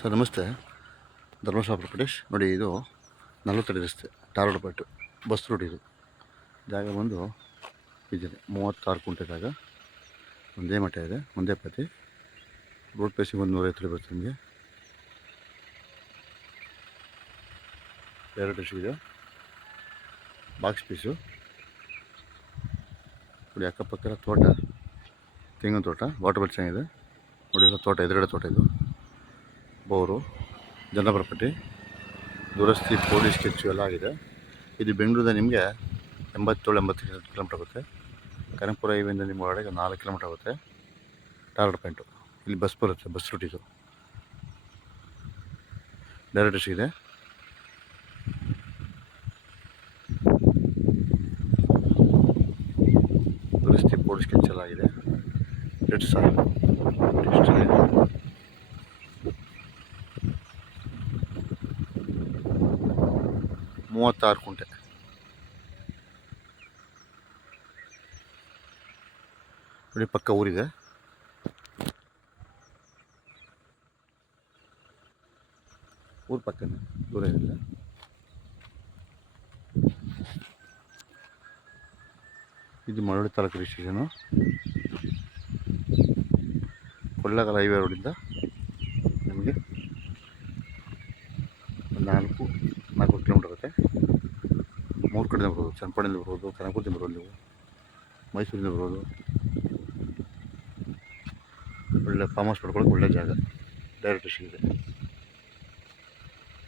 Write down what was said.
Sir ನಮಸ್ತೆ, ಧರ್ಮಸ್ಥಳ ಪ್ರದೇಶ್ ನೋಡಿ. ಇದು 40 ಅಡಿ ರಸ್ತೆ, ಟಾರ್ ರೋಡ್ ಪಟ್ಟು ಬಸ್ ರೂಟ್. ಇದು ಜಾಗ ಬಂದು ಇದೆ 36 ಕುಂಟೆ ಜಾಗ. ಒಂದೇ ಮಠ ಇದೆ, ಒಂದೇ ಪತಿ. ರೋಡ್ ಪೇಸಿಂಗ್ ಒಂದು 150 ಅಡಿ ಬರುತ್ತೆ ನಿಮಗೆ. 2 ಡಿಶ್ ಇದೆ, ಬಾಕ್ಸ್ ಪೀಸು ನೋಡಿ. ಅಕ್ಕಪಕ್ಕ ತೋಟ, ತೆಂಗಿನ ತೋಟ, ವಾಟರ್ ಬೆಲ್ ಚೆನ್ನಾಗಿದೆ ನೋಡಿ. ಎಲ್ಲ ತೋಟ, ಎದುರುಗಡೆ ತೋಟ. ಇದು ಬೋರು, ಜನಪರಪಟ್ಟಿ, ದುರಸ್ತಿ, ಪೊಲೀಸ್ ಸ್ಕೆಚ್ಚು ಎಲ್ಲ ಆಗಿದೆ. ಇದು ಬೆಂಗಳೂರಿಂದ ನಿಮಗೆ 87-88 ಕಿಲೋಮೀಟರ್ ಆಗುತ್ತೆ. ಕನಕಪುರ ಹೈವೇಯಿಂದ ನಿಮ್ಮ ಒಳಗೆ 4 ಕಿಲೋಮೀಟರ್ ಆಗುತ್ತೆ. ಟಾರ್ಗೆಟ್ ಪಾಯಿಂಟು ಇಲ್ಲಿ ಬಸ್ ಬರುತ್ತೆ, ಬಸ್ ರೂಟ್. ಇದು ಡೈರೆಕ್ಟ್ ಇದೆ. ದುರಸ್ತಿ, ಪೊಲೀಸ್ ಸ್ಕೆಚ್ ಎಲ್ಲ ಆಗಿದೆ. 36 ಕುಂಟೆ ನೋಡಿ. ಪಕ್ಕ ಊರಿದೆ, ಊರು ಪಕ್ಕನೇ, ದೂರ ಏನಿಲ್ಲ. ಇದು ಮಳವಳ್ಳಿ ತಾಲೂಕು ರಿಜಿಸ್ಟ್ರೇಷನು. ಕೊಳ್ಳೇಗಾಲ ಹೈವೇ ರೋಡಿಂದ ನಿಮಗೆ 4 ಕಿಲೋಮೀಟರ್ ಆಗುತ್ತೆ. 3 ಕಡೆಯಿಂದ ಬರ್ಬೋದು. ಚನ್ನಪಟ್ಟಣದಿಂದ ಬರ್ಬೋದು, ಕನಕಪುರದಿಂದ ಬರ್ಬೋದು, ನೀವು ಮೈಸೂರಿಂದ ಬರ್ಬೋದು. ಒಳ್ಳೆ ಫಾರ್ಮ್ ಹೌಸ್ ಪಡ್ಕೊಳ್ಳೋಕೆ ಒಳ್ಳೆ ಜಾಗ. ಡೈರೆಕ್ಟ್ ಇದೆ.